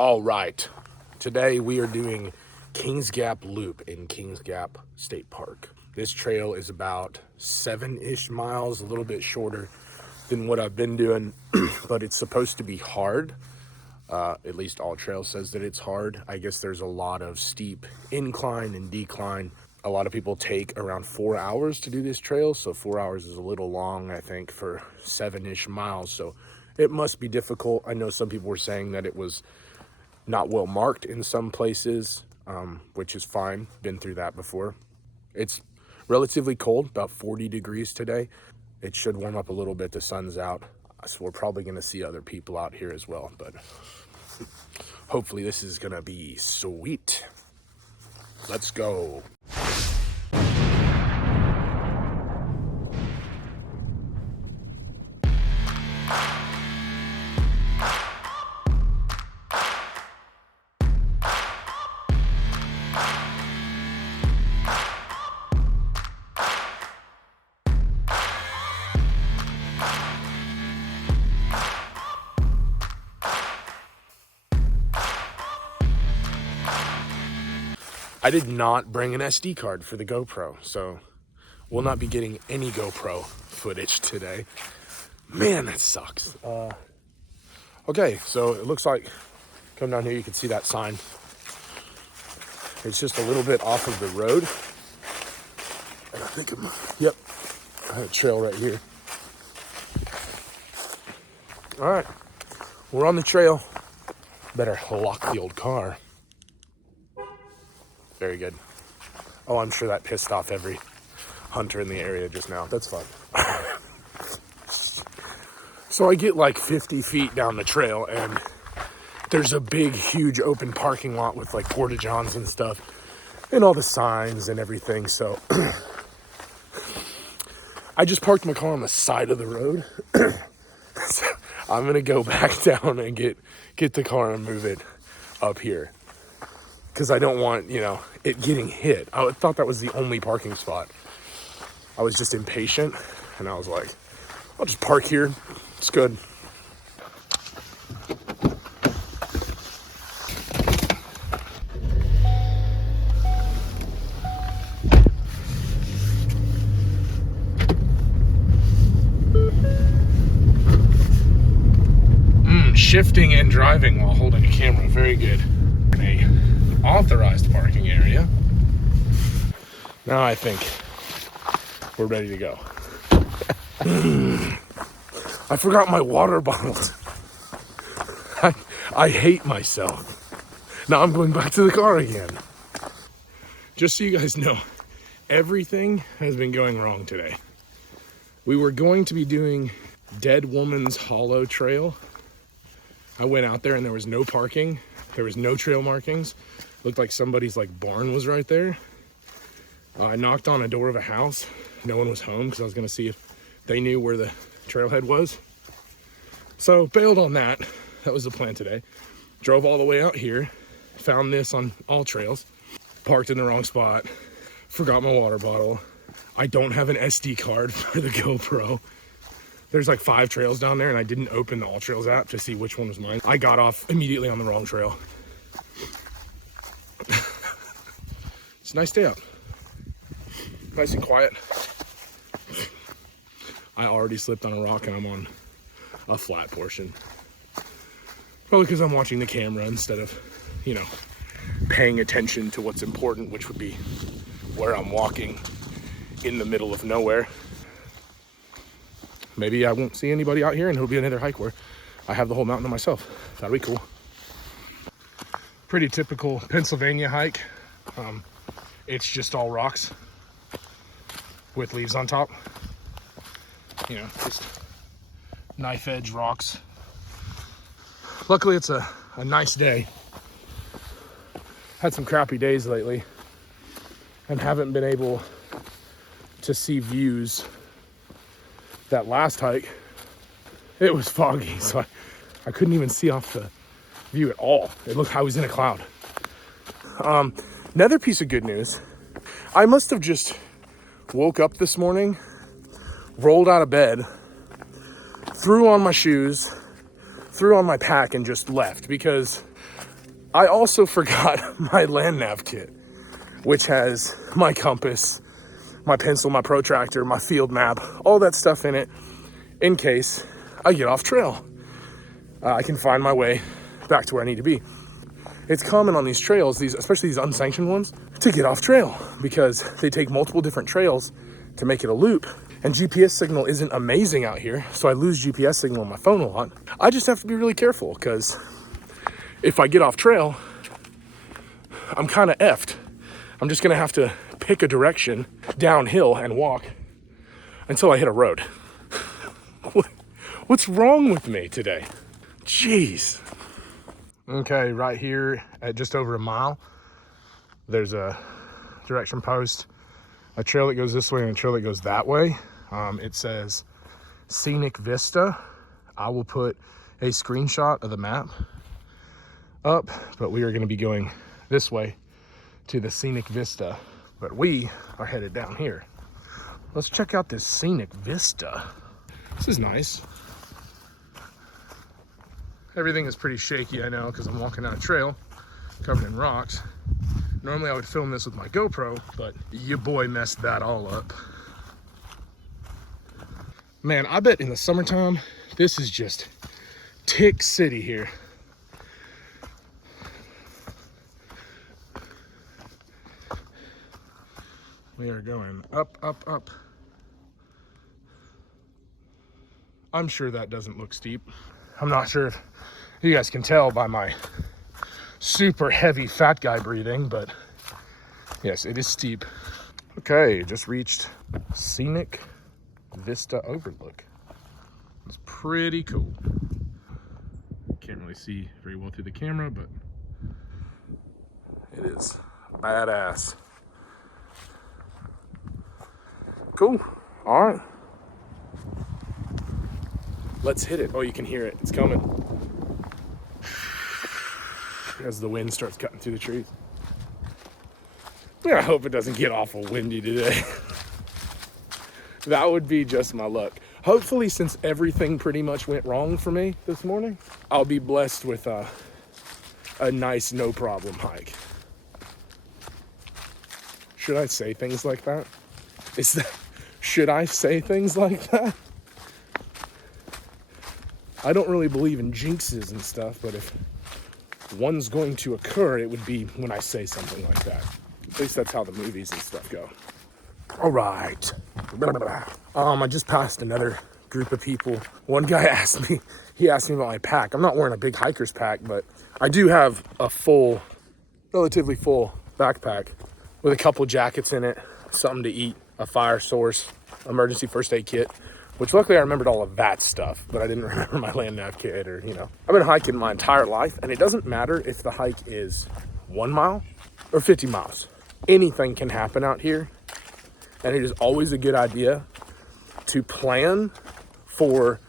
All right, today we are doing Kings Gap Loop in Kings Gap State Park. This trail is about 7-ish miles, a little bit shorter than what I've been doing, but it's supposed to be hard. At least All Trail says that it's hard. I guess there's a lot of steep incline and decline. A lot of people take around 4 hours to do this trail, so 4 hours is a little long, I think, for 7-ish miles, so it must be difficult. I know some people were saying that it was not well marked in some places, which is fine. Been through that before. It's relatively cold, about 40 degrees today. It should warm up a little bit. The sun's out, so we're probably going to see other people out here as well, but hopefully this is going to be sweet. Let's go. I did not bring an SD card for the GoPro, so we'll not be getting any GoPro footage today. Man, that sucks. Okay, so it looks like, come down here, you can see that sign. It's just a little bit off of the road. And I think yep, I have a trail right here. All right, we're on the trail. Better lock the old car. Very good. Oh, I'm sure that pissed off every hunter in the area just now. That's fine. So I get like 50 feet down the trail and there's a big, huge open parking lot with like porta johns and stuff and all the signs and everything. So I just parked my car on the side of the road. So I'm gonna go back down and get the car and move it up here, because I don't want, it getting hit. I thought that was the only parking spot. I was just impatient, and I was like, I'll just park here. It's good. Shifting and driving while holding a camera. Very good. A authorized parking area. Now I think we're ready to go. I forgot my water bottle. I hate myself. Now I'm going back to the car again. Just so you guys know, everything has been going wrong today. We were going to be doing Dead Woman's Hollow Trail. I went out there and there was no parking. There was no trail markings. Looked like somebody's barn was right there. I knocked on a door of a house. No one was home because I was going to see if they knew where the trailhead was. So bailed on that. That was the plan today. Drove all the way out here. Found this on All Trails. Parked in the wrong spot. Forgot my water bottle. I don't have an SD card for the GoPro. There's 5 trails down there and I didn't open the All Trails app to see which one was mine. I got off immediately on the wrong trail. It's a nice day out. Nice and quiet. I already slipped on a rock and I'm on a flat portion. Probably because I'm watching the camera instead of, paying attention to what's important, which would be where I'm walking in the middle of nowhere. Maybe I won't see anybody out here and it'll be another hike where I have the whole mountain to myself. That'd be cool. Pretty typical Pennsylvania hike. It's just all rocks with leaves on top. Just knife edge rocks. Luckily it's a nice day. Had some crappy days lately and haven't been able to see views. That last hike, it was foggy, so I couldn't even see off the view at all. It looked, I was in a cloud. Another piece of good news, I must have just woke up this morning, rolled out of bed, threw on my shoes, threw on my pack and just left, because I also forgot my land nav kit, which has my compass, my pencil, my protractor, my field map, all that stuff in it in case I get off trail. I can find my way back to where I need to be. It's common on these trails, especially these unsanctioned ones, to get off trail because they take multiple different trails to make it a loop. And GPS signal isn't amazing out here, so I lose GPS signal on my phone a lot. I just have to be really careful because if I get off trail, I'm kind of effed. I'm just gonna have to pick a direction downhill and walk until I hit a road. What's wrong with me today? Jeez. Okay, right here at just over a mile, there's a direction post, a trail that goes this way and a trail that goes that way. It says Scenic Vista. I will put a screenshot of the map up, but we are going to be going this way to the Scenic Vista, but we are headed down here. Let's check out this Scenic Vista. This is nice. Everything is pretty shaky, I know, because I'm walking down a trail covered in rocks. Normally I would film this with my GoPro, but your boy messed that all up. Man, I bet in the summertime, this is just tick city here. We are going up, up, up. I'm sure that doesn't look steep. I'm not sure if you guys can tell by my super heavy fat guy breathing, but yes, it is steep. Okay, just reached Scenic Vista Overlook. It's pretty cool. Can't really see very well through the camera, but it is badass. Cool. All right. Let's hit it. Oh, you can hear it. It's coming. As the wind starts cutting through the trees. I hope it doesn't get awful windy today. That would be just my luck. Hopefully, since everything pretty much went wrong for me this morning, I'll be blessed with a nice, no problem hike. Should I say things like that? Should I say things like that? I don't really believe in jinxes and stuff, but if one's going to occur, it would be when I say something like that. At least that's how the movies and stuff go. All right. I just passed another group of people. One guy asked me about my pack. I'm not wearing a big hiker's pack, but I do have a relatively full backpack with a couple jackets in it, something to eat, a fire source, emergency first aid kit, which luckily I remembered all of that stuff, but I didn't remember my land nav kit or, I've been hiking my entire life, and it doesn't matter if the hike is 1 mile or 50 miles. Anything can happen out here, and it is always a good idea to plan for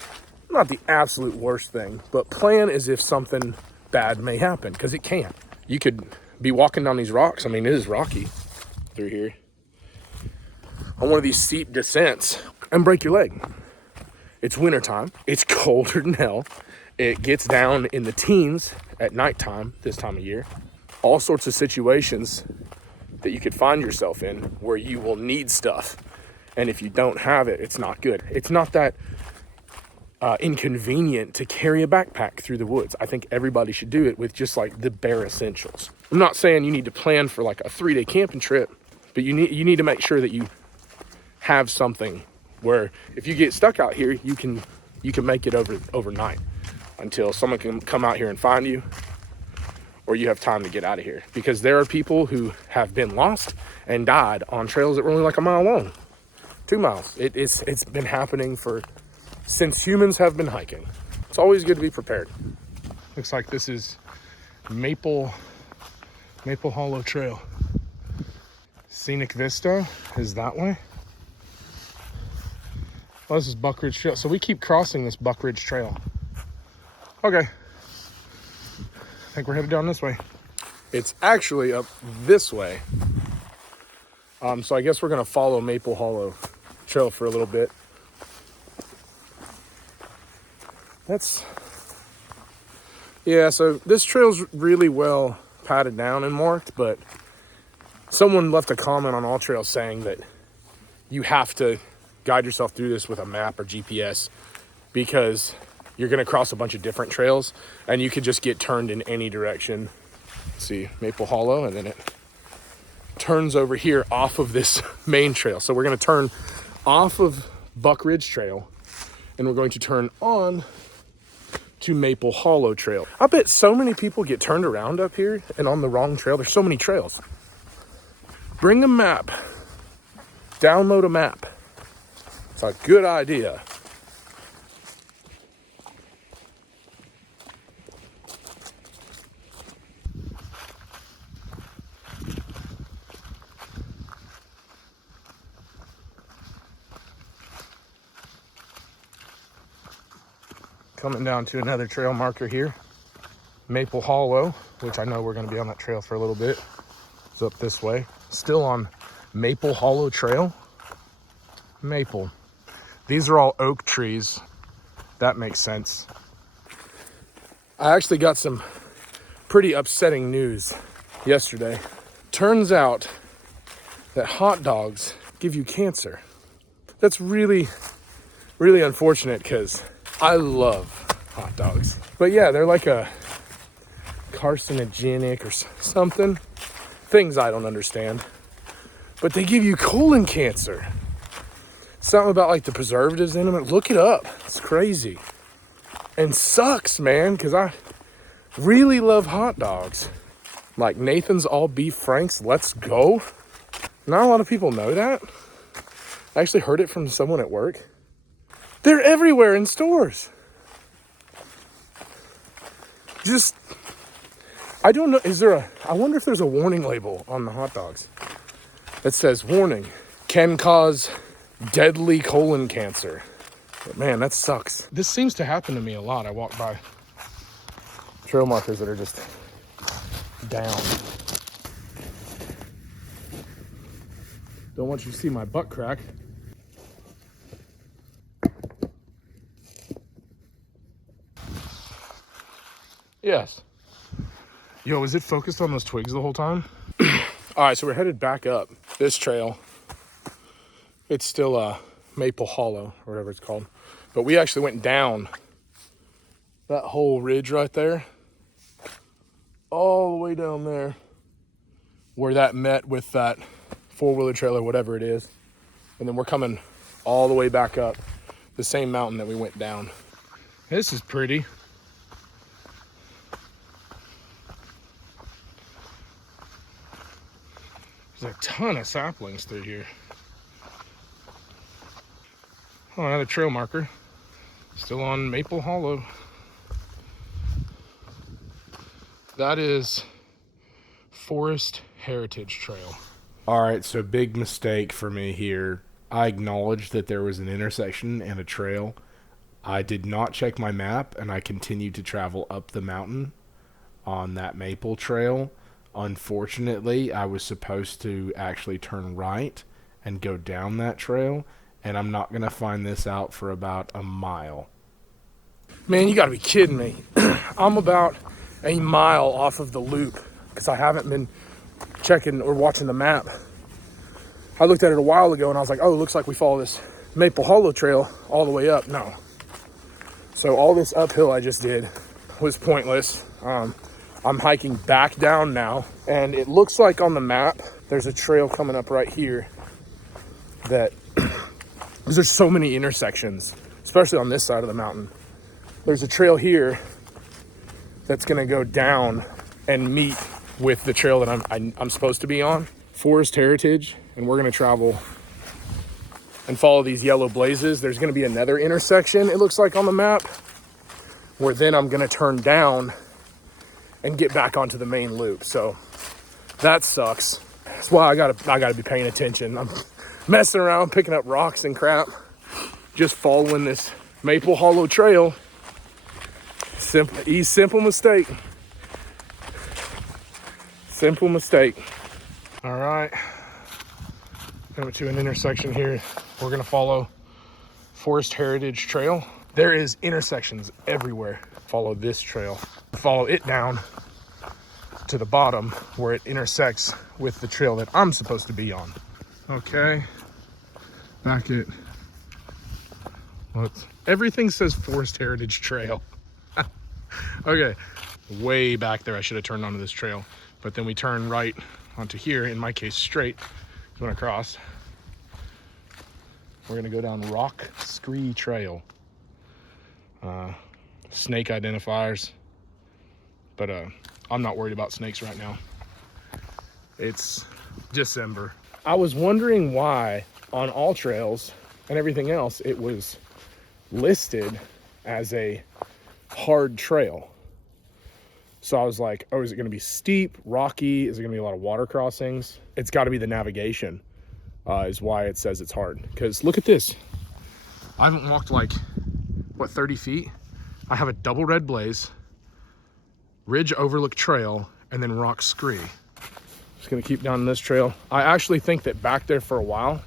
not the absolute worst thing, but plan as if something bad may happen, because it can. You could be walking down these rocks. I mean, it is rocky through here on one of these steep descents and break your leg. It's wintertime. It's colder than hell. It gets down in the teens at nighttime this time of year. All sorts of situations that you could find yourself in where you will need stuff. And if you don't have it, it's not good. It's not that inconvenient to carry a backpack through the woods. I think everybody should do it with just like the bare essentials. I'm not saying you need to plan for like a 3-day camping trip, but you need to make sure that you have something where if you get stuck out here, you can make it overnight until someone can come out here and find you, or you have time to get out of here. Because there are people who have been lost and died on trails that were only like a mile long, 2 miles. It's been happening since humans have been hiking. It's always good to be prepared. Looks like this is Maple Hollow Trail. Scenic Vista is that way. Oh, this is Buck Ridge Trail. So we keep crossing this Buck Ridge Trail. Okay. I think we're headed down this way. It's actually up this way. So I guess we're gonna follow Maple Hollow Trail for a little bit. That's Yeah, so this trail's really well padded down and marked, but someone left a comment on AllTrails saying that you have to guide yourself through this with a map or GPS because you're gonna cross a bunch of different trails and you could just get turned in any direction. Let's see, Maple Hollow, and then it turns over here off of this main trail. So we're gonna turn off of Buck Ridge Trail and we're going to turn on to Maple Hollow Trail. I bet so many people get turned around up here and on the wrong trail. There's so many trails. Bring a map. Download a map. It's a good idea. Coming down to another trail marker here, Maple Hollow, which I know we're going to be on that trail for a little bit. It's up this way. Still on Maple Hollow Trail. Maple. These are all oak trees. That makes sense. I actually got some pretty upsetting news yesterday. Turns out that hot dogs give you cancer. That's really, really unfortunate because I love hot dogs. But yeah, they're like a carcinogenic or something. Things I don't understand. But they give you colon cancer. Something about like the preservatives in them. Look it up. It's crazy. And sucks, man, because I really love hot dogs. Like Nathan's All Beef Franks, let's go. Not a lot of people know that. I actually heard it from someone at work. They're everywhere in stores. Just, I don't know, I wonder if there's a warning label on the hot dogs that says, warning, can cause deadly colon cancer. But man, that sucks. This seems to happen to me a lot. I walk by trail markers that are just down. Don't want you to see my butt crack. Yes. Yo, is it focused on those twigs the whole time? All right, so we're headed back up this trail. It's still Maple Hollow, or whatever it's called. But we actually went down that whole ridge right there. All the way down there. Where that met with that four-wheeler trailer, whatever it is. And then we're coming all the way back up the same mountain that we went down. This is pretty. There's a ton of saplings through here. Oh, another trail marker. Still on Maple Hollow. That is Forest Heritage Trail. All right, so big mistake for me here. I acknowledged that there was an intersection and a trail. I did not check my map, and I continued to travel up the mountain on that Maple Trail. Unfortunately, I was supposed to actually turn right and go down that trail, and I'm not going to find this out for about a mile. Man, you got to be kidding me. I'm about a mile off of the loop because I haven't been checking or watching the map. I looked at it a while ago and I was like, oh, it looks like we follow this Maple Hollow Trail all the way up. No. So all this uphill I just did was pointless. I'm hiking back down now, and it looks like on the map there's a trail coming up right here that because there's so many intersections, especially on this side of the mountain. There's a trail here that's gonna go down and meet with the trail that I'm supposed to be on, Forest Heritage, and we're gonna travel and follow these yellow blazes. There's gonna be another intersection, it looks like on the map, where then I'm gonna turn down and get back onto the main loop. So that sucks. That's why I gotta be paying attention. I'm messing around, picking up rocks and crap, just following this Maple Hollow Trail. Simple mistake. Simple mistake. All right, coming to an intersection here. We're gonna follow Forest Heritage Trail. There is intersections everywhere. Follow this trail. follow it down to the bottom where it intersects with the trail that I'm supposed to be on. Okay, back at everything says Forest Heritage Trail. Okay, way back there I should have turned onto this trail, but then we turn right onto here, in my case straight, going across. We're gonna go down Rock Scree Trail. Snake identifiers, but I'm not worried about snakes right now. It's December. I was wondering why on all trails and everything else it was listed as a hard trail. So I was like, oh, is it gonna be steep, rocky? Is it gonna be a lot of water crossings? It's gotta be the navigation, is why it says it's hard. Because look at this. I haven't walked like, what, 30 feet? I have a double red blaze, Ridge Overlook Trail, and then Rock Scree. Just gonna keep down this trail. I actually think that back there for a while,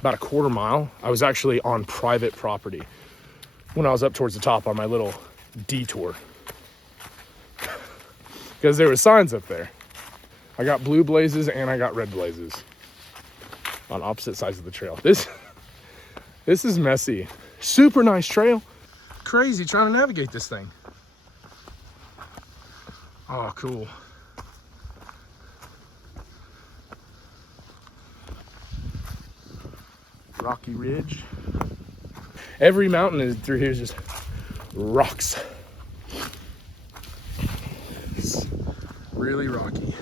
about a quarter mile, I was actually on private property when I was up towards the top on my little detour. Because there were signs up there. I got blue blazes and I got red blazes on opposite sides of the trail. This is messy. Super nice trail. Crazy trying to navigate this thing. Oh, cool. Rocky Ridge. Every mountain through here is just rocks. It's really rocky.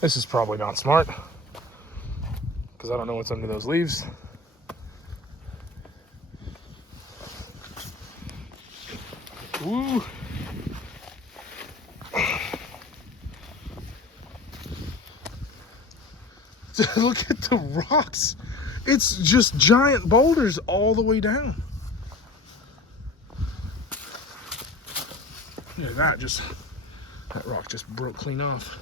This is probably not smart because I don't know what's under those leaves. Ooh. Look at the rocks. It's just giant boulders all the way down. Yeah, that rock just broke clean off.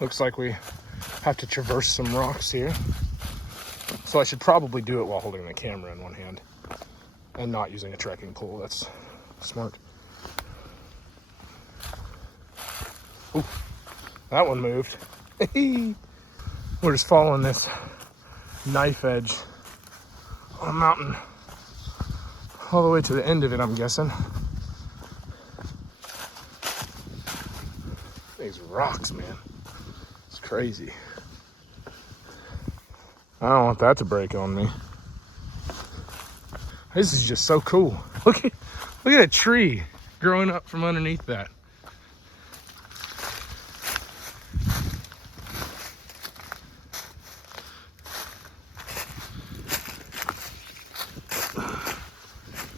Looks like we have to traverse some rocks here. So I should probably do it while holding the camera in one hand and not using a trekking pole. That's smart. Ooh, that one moved. We're just following this knife edge on a mountain all the way to the end of it, I'm guessing. These rocks, man. It's crazy. I don't want that to break on me. This is just so cool. Look at a tree growing up from underneath that.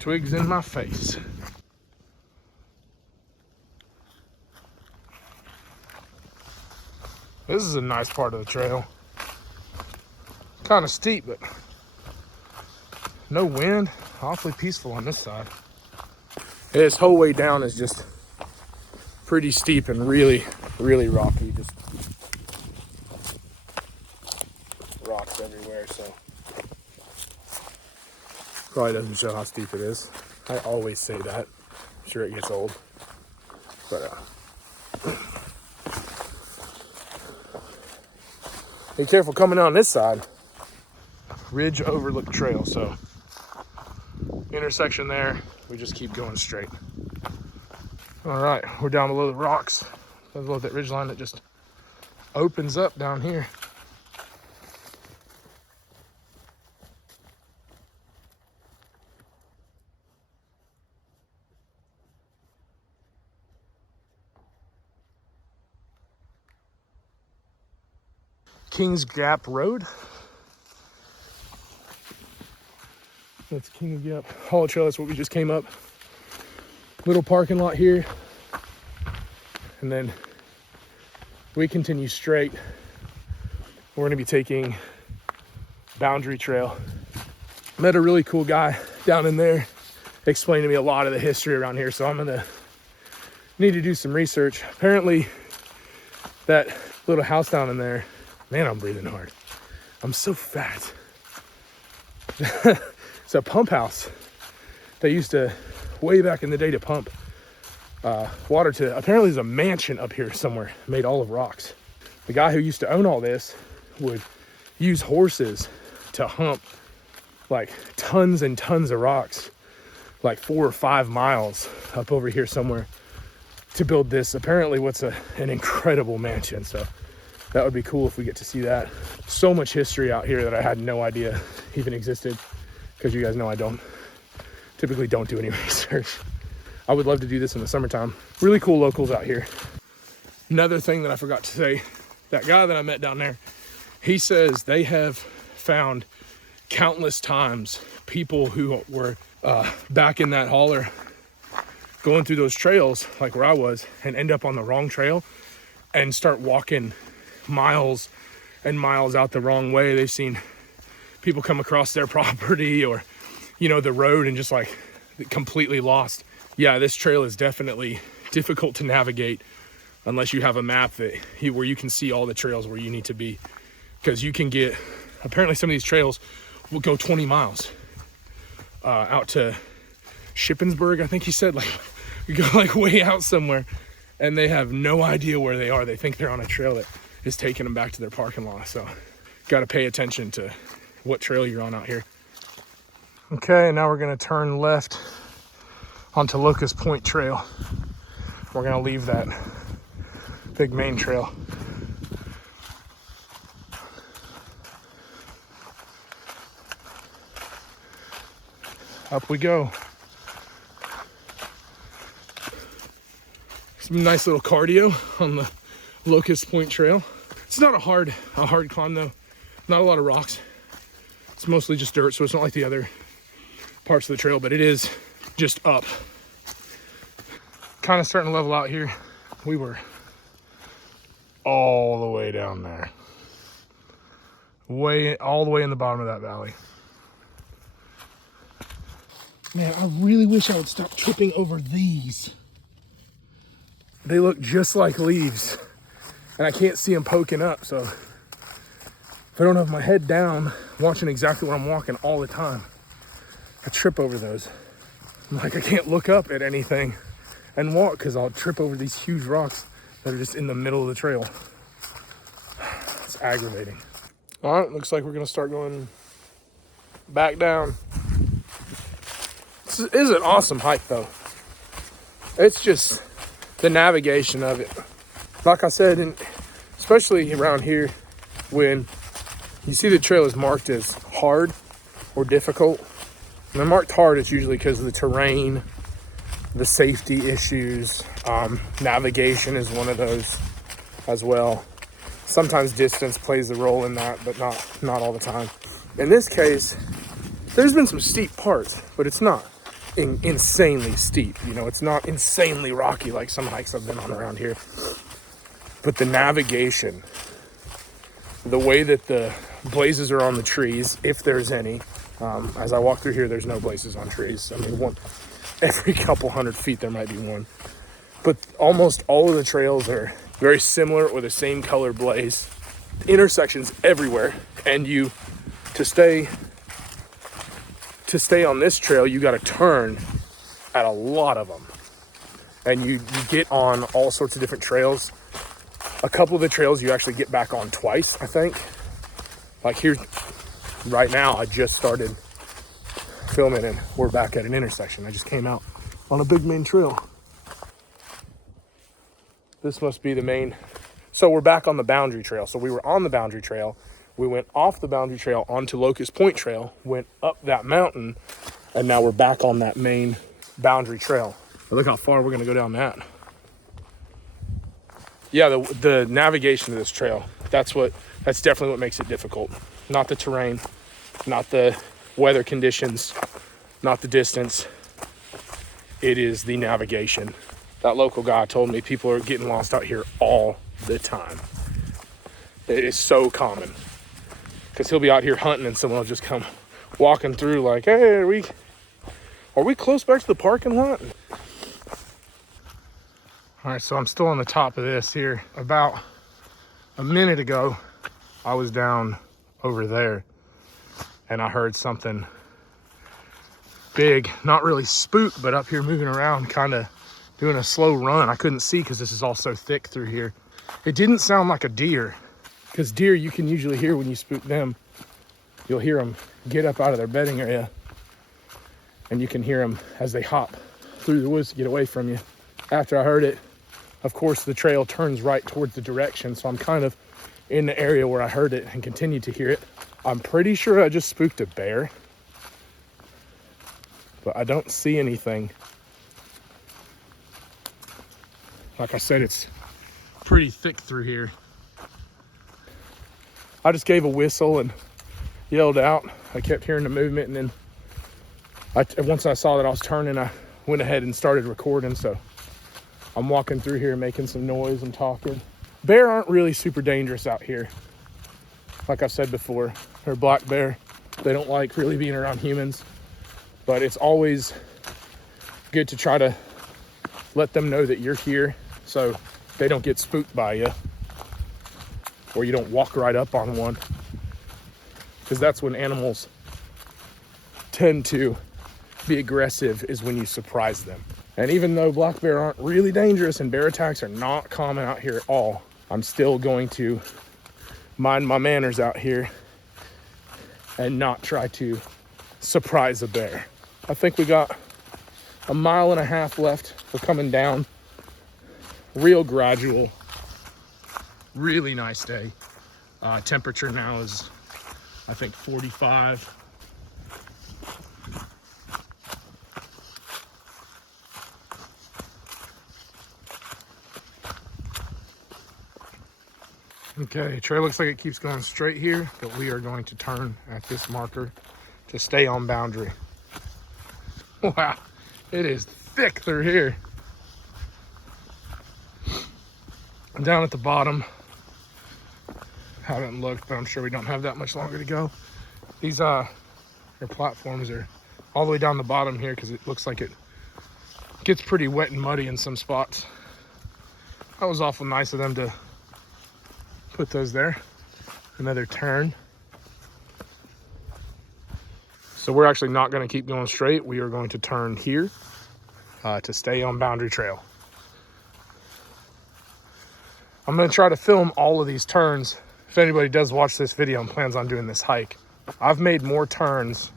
Twigs in my face. This is a nice part of the trail. Kind of steep, but no wind. Awfully peaceful on this side. This whole way down is just pretty steep and really, really rocky. Just rocks everywhere, so probably doesn't show how steep it is. I always say that. I'm sure it gets old, but be careful coming on this side. Ridge Overlook Trail, so intersection there, we just keep going straight. All right, we're down below the rocks, below that ridge line that just opens up down here. Kings Gap Road. That's Kings Gap Hollow Trail. That's what we just came up. Little parking lot here. And then we continue straight. We're gonna be taking Boundary Trail. Met a really cool guy down in there explained to me a lot of the history around here. So I'm gonna need to do some research. Apparently that little house down in there, man, I'm breathing hard. I'm so fat. It's a pump house. They used to, way back in the day, to pump water to, apparently there's a mansion up here somewhere made all of rocks. The guy who used to own all this would use horses to hump like tons and tons of rocks, like 4 or 5 miles up over here somewhere to build this, apparently what's an incredible mansion. So that would be cool if we get to see that. So much history out here that I had no idea even existed, because you guys know I typically don't do any research. I would love to do this in the summertime. Really cool locals out here. Another thing that I forgot to say, that guy that I met down there, he says they have found countless times people who were back in that hauler going through those trails like where I was and end up on the wrong trail and start walking miles and miles out the wrong way. They've seen people come across their property or, you know, the road and just like completely lost. Yeah, this trail is definitely difficult to navigate unless you have a map where you can see all the trails where you need to be, because you can get, apparently some of these trails will go 20 miles out to Shippensburg, I think he said. Like, you go like way out somewhere and they have no idea where they are. They think they're on a trail that is taking them back to their parking lot. So got to pay attention to what trail you're on out here. Okay, now we're gonna turn left onto Locust Point Trail. We're gonna leave that big main trail. Up we go. Some nice little cardio on the Locust Point Trail. It's not a hard climb though. Not a lot of rocks. It's mostly just dirt, so it's not like the other parts of the trail, but it is just up. Kind of starting to level out here. We were all the way down there. All the way in the bottom of that valley. Man, I really wish I would stop tripping over these. They look just like leaves, and I can't see them poking up, so if I don't have my head down, watching exactly where I'm walking all the time, I trip over those. I'm like, I can't look up at anything and walk because I'll trip over these huge rocks that are just in the middle of the trail. It's aggravating. All right, looks like we're gonna start going back down. This is an awesome hike though. It's just the navigation of it. Like I said, and especially around here, when you see the trail is marked as hard or difficult, and they're marked hard, it's usually because of the terrain, the safety issues. Navigation is one of those as well. Sometimes distance plays a role in that, but not all the time. In this case, there's been some steep parts, but it's not insanely steep. You know, it's not insanely rocky like some hikes I've been on around here. But the navigation, the way that the blazes are on the trees, if there's any, as I walk through here, there's no blazes on trees. I mean, every couple hundred feet there might be one. But almost all of the trails are very similar or the same color blaze. Intersections everywhere, and to stay on this trail, you got to turn at a lot of them, and you get on all sorts of different trails. A couple of the trails you actually get back on twice, I think. Like here, right now, I just started filming and we're back at an intersection. I just came out on a big main trail. This must be the main. So we're back on the Boundary Trail. So we were on the Boundary Trail. We went off the Boundary Trail onto Locust Point Trail, went up that mountain, and now we're back on that main Boundary Trail. But look how far we're gonna go down that. Yeah, the navigation of this trail, that's definitely what makes it difficult. Not the terrain, not the weather conditions, not the distance. It is the navigation. That local guy told me people are getting lost out here all the time. It is so common. Because he'll be out here hunting and someone will just come walking through like, hey, Are we close back to the parking lot? All right, so I'm still on the top of this here. About a minute ago, I was down over there and I heard something big, not really spook, but up here moving around, kind of doing a slow run. I couldn't see because this is all so thick through here. It didn't sound like a deer, because deer you can usually hear when you spook them. You'll hear them get up out of their bedding area, and you can hear them as they hop through the woods to get away from you. After I heard it, of course, the trail turns right towards the direction, so I'm kind of in the area where I heard it and continue to hear it. I'm pretty sure I just spooked a bear, but I don't see anything. Like I said, it's pretty thick through here. I just gave a whistle and yelled out. I kept hearing the movement, and then once I saw that I was turning, I went ahead and started recording. So I'm walking through here making some noise and talking. Bear aren't really super dangerous out here. Like I've said before, they're black bear. They don't like really being around humans, but it's always good to try to let them know that you're here so they don't get spooked by you, or you don't walk right up on one, because that's when animals tend to be aggressive, is when you surprise them. And even though black bear aren't really dangerous and bear attacks are not common out here at all, I'm still going to mind my manners out here and not try to surprise a bear. I think we got 1.5 miles left. We're coming down real gradual. Really nice day. Temperature now is, I think, 45. Okay, trail looks like it keeps going straight here, but we are going to turn at this marker to stay on boundary. Wow, it is thick through here. I'm down at the bottom. Haven't looked, but I'm sure we don't have that much longer to go. These their platforms are all the way down the bottom here, because it looks like it gets pretty wet and muddy in some spots. That was awful nice of them to put those there. Another turn. So we're actually not going to keep going straight. We are going to turn here to stay on boundary trail. I'm going to try to film all of these turns. If anybody does watch this video and plans on doing this hike, I've made more turns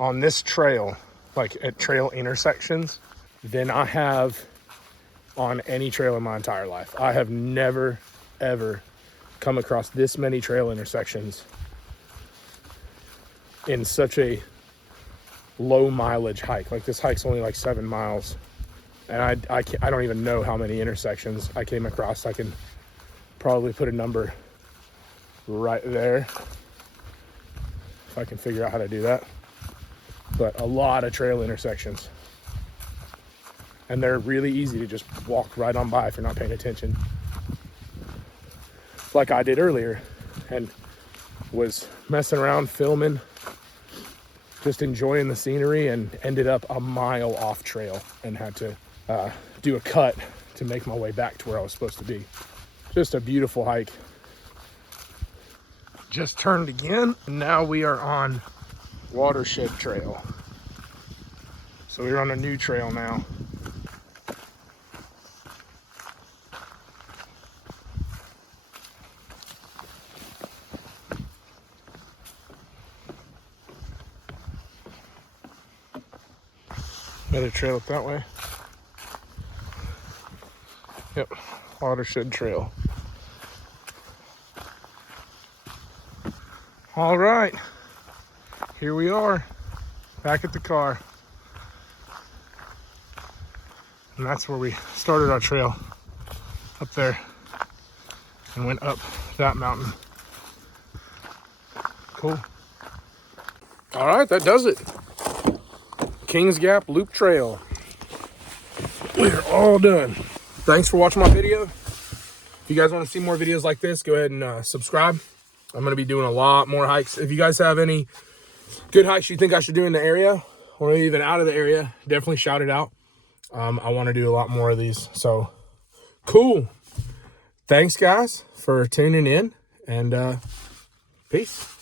on this trail, like at trail intersections, than I have on any trail in my entire life. I have never, ever come across this many trail intersections in such a low mileage hike. Like, this hike's only like 7 miles. And I don't even know how many intersections I came across. I can probably put a number right there if I can figure out how to do that. But a lot of trail intersections. And they're really easy to just walk right on by if you're not paying attention. Like I did earlier, and was messing around filming, just enjoying the scenery, and ended up a mile off trail and had to do a cut to make my way back to where I was supposed to be. Just a beautiful hike. Just turned again, and now we are on Watershed Trail. So we're on a new trail now. Another trail up that way. Yep, Watershed Trail. All right, here we are, back at the car. And that's where we started our trail, up there, and went up that mountain. Cool. All right, that does it. Kings Gap Loop Trail. We're all done. Thanks for watching my video. If you guys want to see more videos like this, go ahead and subscribe. I'm going to be doing a lot more hikes. If you guys have any good hikes you think I should do in the area, or even out of the area, definitely shout it out. I want to do a lot more of these. So cool. Thanks guys for tuning in, and peace.